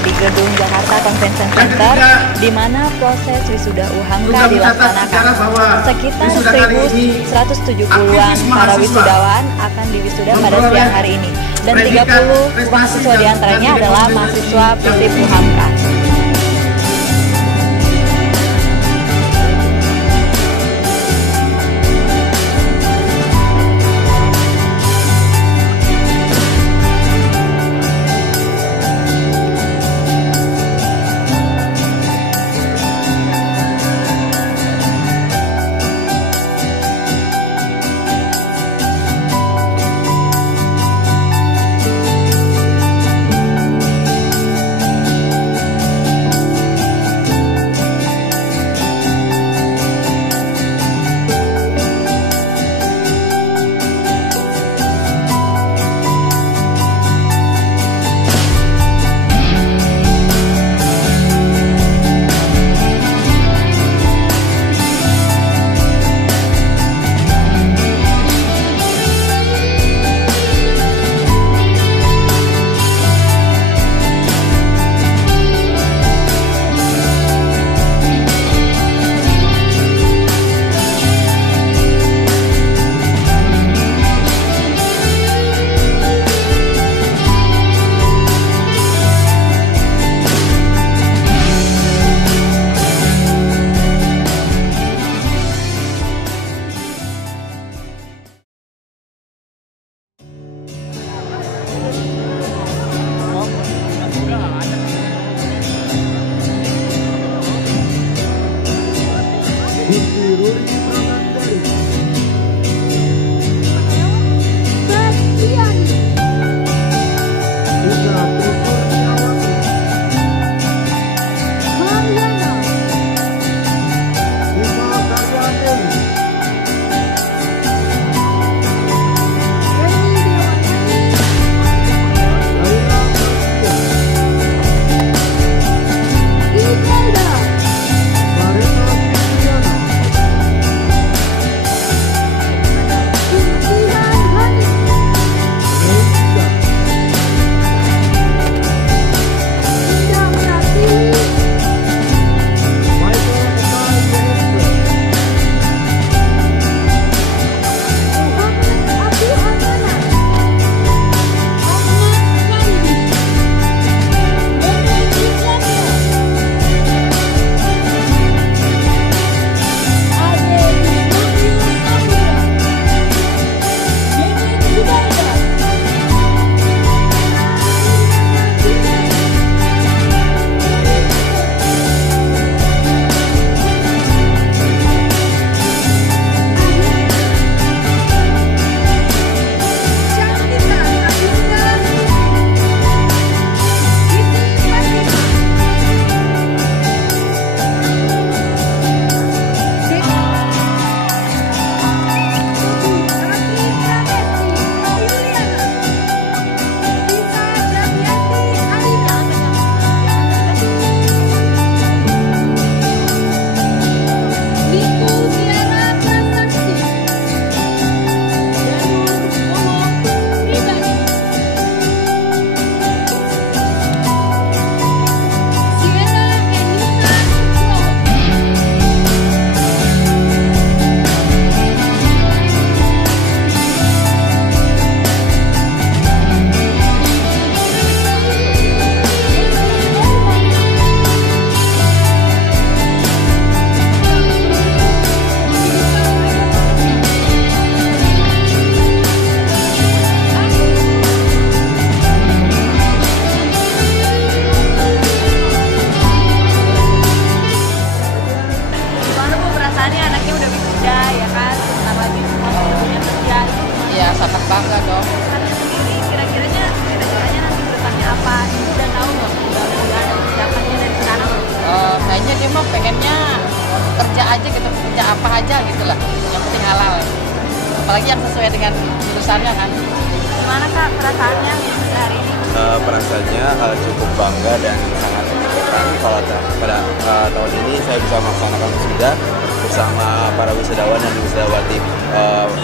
di Gedung Jakarta Convention Center, di mana proses wisuda UHAMKA dilaksanakan. Sekitar 1.170-an para wisudawan akan diwisuda pada siang hari ini, dan 30 mahasiswa diantaranya adalah mahasiswa FISIP UHAMKA. aja gitu lah, yang penting halal, apalagi yang sesuai dengan jurusannya kan. Gimana Kak perasaannya hari ini? Perasaannya cukup bangga dan sangat menyenangkan kalau pada tahun ini saya bisa melaksanakan wisuda bersama para wisudawan dan wisudawati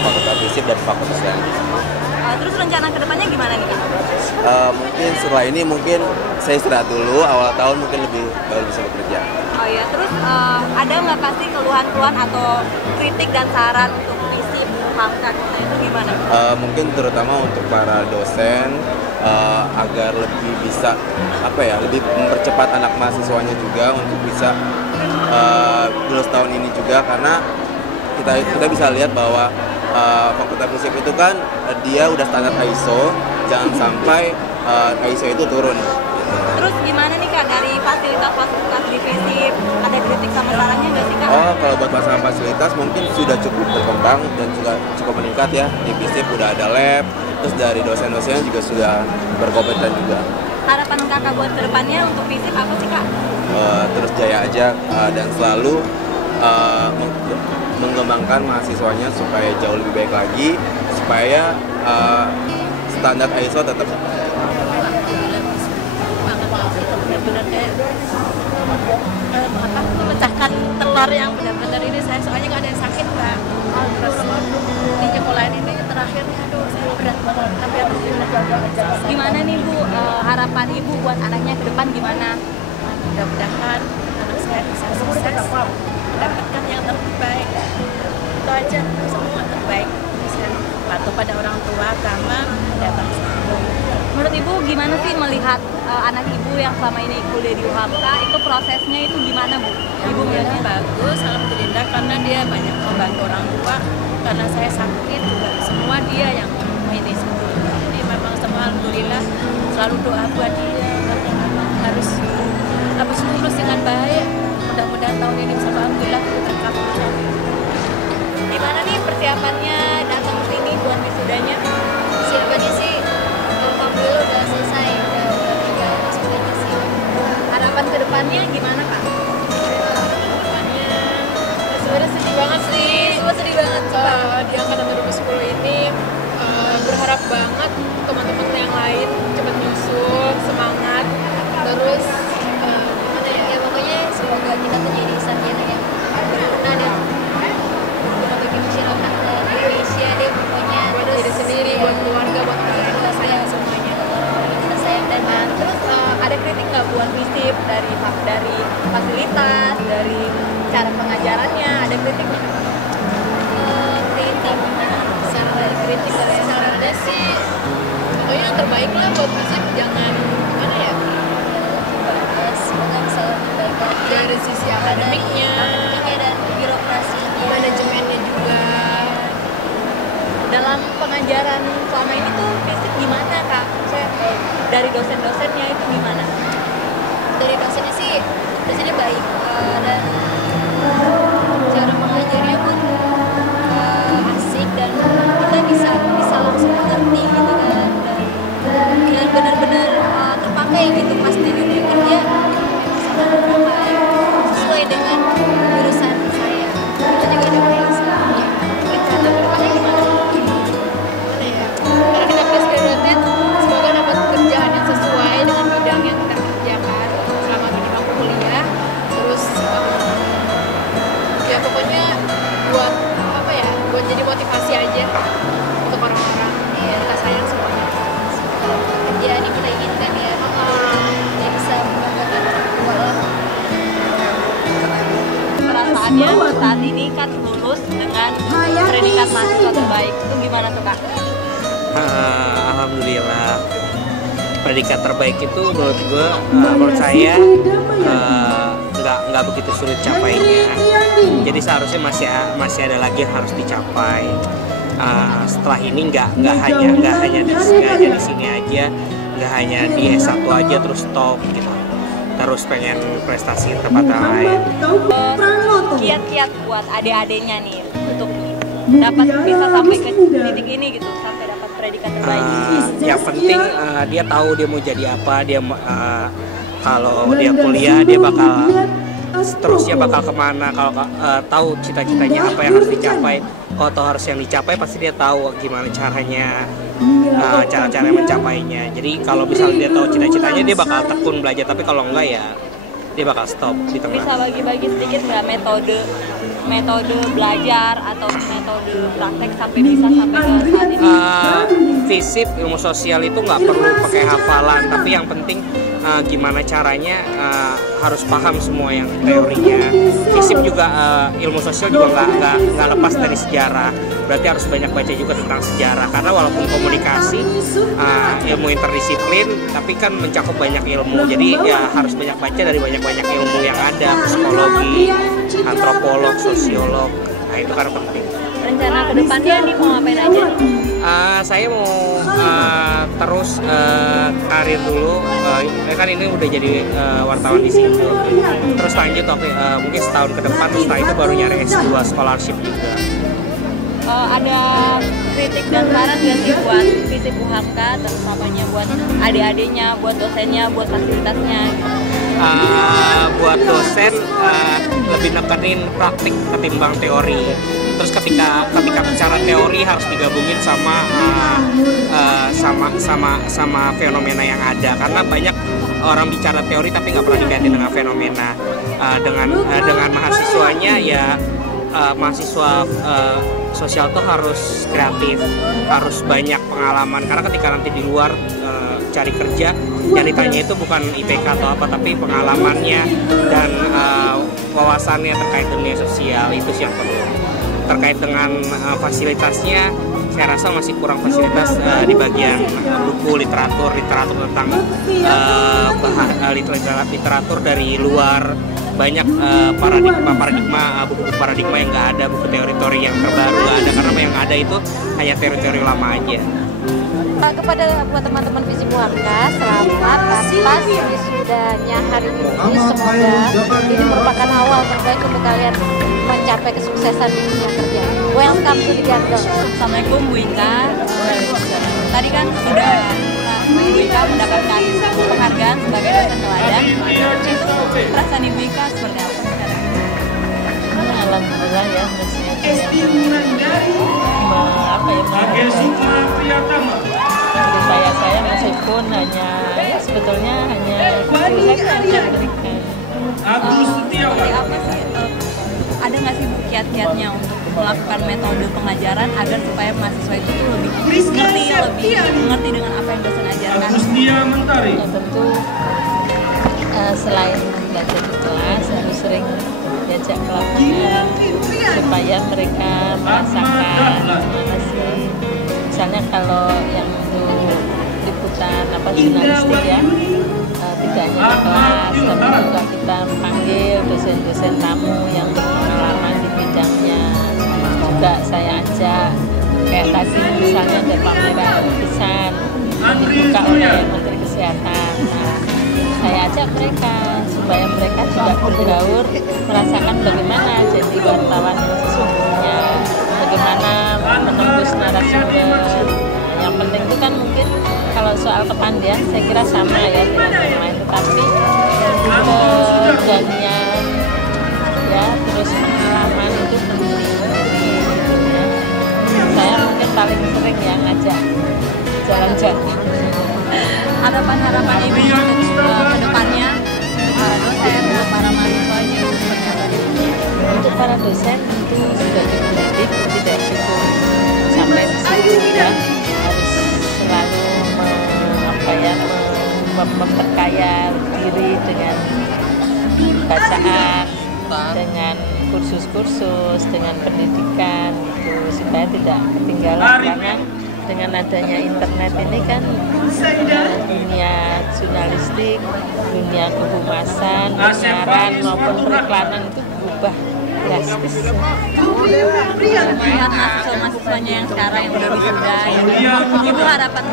Fakultas FISIP dan Fakultas Lain. Terus rencana kedepannya gimana nih Kak? Mungkin setelah ini mungkin saya istirahat dulu, awal tahun mungkin baru bisa bekerja. Oh iya, terus ada nggak pasti keluhan-keluhan atau kritik dan saran untuk visi Hamka itu gimana? Mungkin terutama untuk para dosen agar lebih bisa lebih mempercepat anak mahasiswanya juga untuk bisa lulus tahun ini juga, karena kita bisa lihat bahwa Fakultas Fisip itu kan dia udah standar ISO, jangan sampai ISO itu turun. Terus gimana nih Kak dari fasilitas di Fisip? Ada kritik sama sarannya nggak sih Kak? Kalau buat masalah fasilitas mungkin sudah cukup berkembang dan juga cukup meningkat ya. Di Fisip udah ada lab, terus dari dosen-dosennya juga sudah berkompeten juga. Harapan Kakak buat kedepannya untuk Fisip apa sih Kak? Terus jaya aja dan selalu mengembangkan mahasiswanya supaya jauh lebih baik lagi, supaya standar ISO tetap. Benar-benar kayak memecahkan telur yang benar-benar ini saya, soalnya nggak ada yang sakit Kak. Terus di nyekolahin ini terakhirnya aduh saya berat banget, tapi Gimana nih Bu, harapan Ibu buat anaknya ke depan gimana? mudah-mudahan anak saya bisa sukses, mendapatkan yang terbaik. Itu aja, semua terbaik, bisa patuh pada orang tua, agama, dan bangsa. Menurut Ibu gimana sih melihat anak Ibu yang selama ini kuliah di UHAMKA, itu prosesnya itu gimana Bu? Ibu melihatnya bagus, alhamdulillah, karena dia banyak membantu orang tua. Karena saya sakit juga, semua dia yang ini semua. Jadi memang semua alhamdulillah selalu doa buat dia, karena memang harus lulus dengan baik. Mudah-mudahan tahun ini bisa alhamdulillah kita kabulkan. Gimana nih persiapannya datang ke sini buat wisudanya? Persiapannya sih alhamdulillah udah selesai, udah tinggal masuk sih. Harapan ke depannya gimana Kak? Depannya sebenarnya sedih banget sih. Semua sedih banget di angkatan 2010 ini. Berharap banget teman-teman yang lain cepat nyusul, semangat. Terus gimana ya, pokoknya semoga kita tuh jadi sarjana yang berguna dan bagi masyarakat Indonesia deh, pokoknya buat diri sendiri, buat keluarga, buat orang tua saya semuanya, kita sayang. Dan Terus ada kritik nggak buat Fisip dari fasilitas, dari cara pengajarannya, ada kritik nggak? kritik dari sarannya sih pokoknya yang terbaik lah buat Fisip, jangan gimana ya, Semoga bisa lebih baik lagi dari sisi akademiknya dan birokrasinya, manajemennya juga. dalam pengajaran selama ini tuh Fisip gimana Kak? Dari dosen-dosennya itu gimana? Dari dosennya sih dosennya baik, dan cara mengajarnya pun asik, dan kita bisa langsung mengerti gitu kan, dan benar-benar terpakai gitu pas di dunia kerja, bisa terpakai sesuai dengan jurusan saya. Kita juga ada beasiswa. Rencana kedepannya gimana? Ya? Karena kita fresh graduated, semoga dapat kerjaan yang sesuai dengan bidang yang kita kerjakan selama di bangku kuliah. Terus ya pokoknya buat buat jadi motivasi aja untuk orang-orang. Kita sayang semuanya. Kerjaan yang kita inginkan ya, yang bisa membanggakan orang tua lah. Perasaannya saat ini kan lulus dengan predikat mahasiswa terbaik, itu gimana tuh Kak? Alhamdulillah, predikat terbaik itu menurut saya nggak begitu sulit capainya. Jadi seharusnya masih ada lagi yang harus dicapai. Setelah ini nggak hanya di sini aja, nggak hanya di S1 aja terus stop gitu. Terus pengen prestasi tempat lain. Kiat-kiat buat adik-adiknya nih untuk dapat bisa sampai ke titik ini gitu, sampai dapat predikat terbaik. Yang penting dia tahu dia mau jadi apa, kalau dia kuliah dia bakal seterusnya bakal kemana, kalau tahu cita-citanya apa yang harus dicapai. Kalau tahu harus yang dicapai pasti dia tahu gimana caranya, cara mencapainya. Jadi kalau misalnya dia tahu cita-citanya dia bakal tekun belajar, tapi kalau enggak ya dia bakal stop di tengah. Bisa bagi-bagi sedikit nggak metode belajar atau metode praktek sampai bisa sampai ke saat ini? FISIP ilmu sosial itu nggak perlu pakai hafalan, tapi yang penting gimana caranya harus paham semua yang teorinya. FISIP juga ilmu sosial juga nggak lepas dari sejarah, berarti harus banyak baca juga tentang sejarah, karena walaupun komunikasi ilmu interdisiplin tapi kan mencakup banyak ilmu, jadi ya harus banyak baca dari banyak ilmu yang ada, psikologi, antropolog, sosiolog. Nah itu kan penting. Rencana kedepannya nih mau ngapain aja nih? Saya mau terus karir dulu, kan ini udah jadi wartawan di situ. Terus lanjut mungkin setahun ke depan, setelah itu baru nyari S2 scholarship juga. Ada kritik dan saran nggak sih buat FISIP UHAMKA, terutamanya buat adik-adiknya, buat dosennya, buat fasilitasnya? Buat dosen lebih nekenin praktik ketimbang teori. Terus ketika bicara teori harus digabungin sama fenomena yang ada, karena banyak orang bicara teori tapi nggak pernah diganti dengan fenomena. Dengan mahasiswanya ya mahasiswa sosial tuh harus kreatif, harus banyak pengalaman, karena ketika nanti di luar cari kerja yang ditanya itu bukan IPK atau apa, tapi pengalamannya dan wawasannya terkait dunia sosial. Itu sih yang perlu. Terkait dengan fasilitasnya, saya rasa masih kurang fasilitas di bagian buku, literatur tentang literatur dari luar. Banyak buku paradigma yang nggak ada, buku teori-teori yang terbaru nggak ada, karena yang ada itu hanya teori-teori lama aja. Kepada buat teman-teman FISIP UHAMKA, selamat atas wisudanya hari ini. Semoga ini merupakan awal terbaik untuk kalian mencapai kesuksesan di dunia kerja. Welcome to the jungle. Assalamualaikum Bu Ika. Tadi kan sudah Bu Ika mendapatkan penghargaan sebagai dosen teladan. Itu perasaan Ibu Ika seperti apa sekarang? Alhamdulillah ya, saya meskipun hanya sebetulnya hanya kecil saja yang diberikan. Seperti apa sih? Ada nggak sih Bu kiat-kiatnya untuk melakukan metode pengajaran agar supaya mahasiswa itu tuh lebih mengerti dengan apa yang dosen ajarkan? Ya, tentu selain belajar di kelas harus sering diajak ke lapangan supaya mereka merasakan mana sih, misalnya kalau yang untuk liputan jurnalistik ya, tidak hanya di kelas tapi juga kita panggil dosen-dosen tamu yang berpengalaman di bidangnya, juga saya ajak kayak tadi misalnya ada pameran lukisan dibuka oleh Menteri Kesehatan. Nah, saya ajak mereka supaya mereka juga bergaul, merasakan bagaimana jadi wartawan yang sesungguhnya, bagaimana menembus narasumber. Yang penting itu kan mungkin kalau soal kepandian saya kira sama ya dengan yang lain, tetapi keberanian ya, terus pengalaman itu penting gitu ya. Saya mungkin paling sering ya ngajak jalan-jalan. Harapan Ibu ke depannya dosen untuk para mahasiswanya itu seperti apa? Untuk para dosen itu sebagai pendidik tidak cukup sampai di situ ya, harus selalu memperkaya diri dengan bacaan, dengan kursus-kursus, dengan pendidikan gitu, supaya tidak ketinggalan, karena dengan adanya internet ini kan dunia jurnalistik, dunia kehumasan, penyiaran maupun periklanan itu berubah drastis. Melihat mahasiswa-mahasiswanya yang sekarang yang udah wisuda, Ibu harapan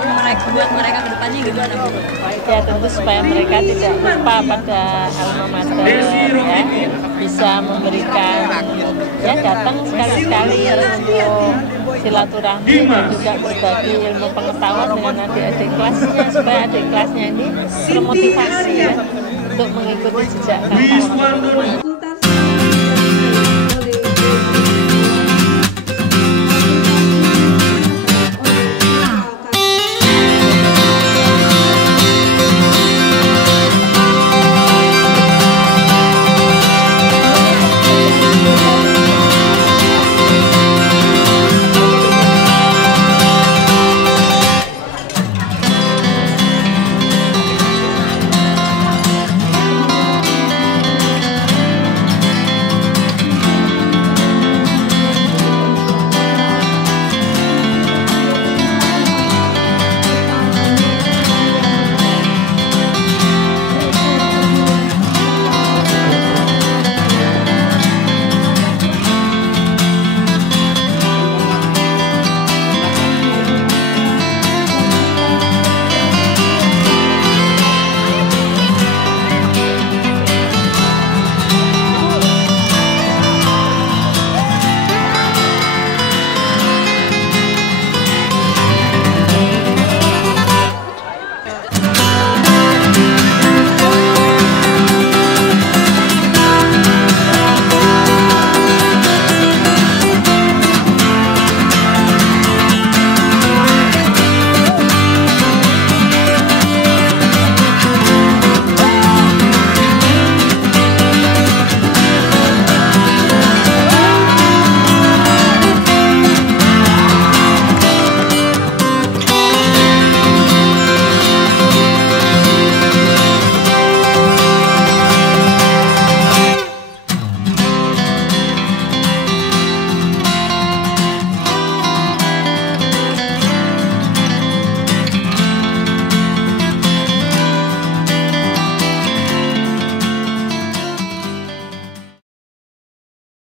buat mereka ke depannya gimana Bu? Ya tentu supaya mereka tidak lupa pada alma mater ya, bisa memberikan ya, datang sekali-sekali untuk silaturahmi dan juga berbagi ilmu pengetahuan dengan adik-adik kelasnya, supaya adik kelasnya ini termotivasi ya untuk mengikuti jejak kakak.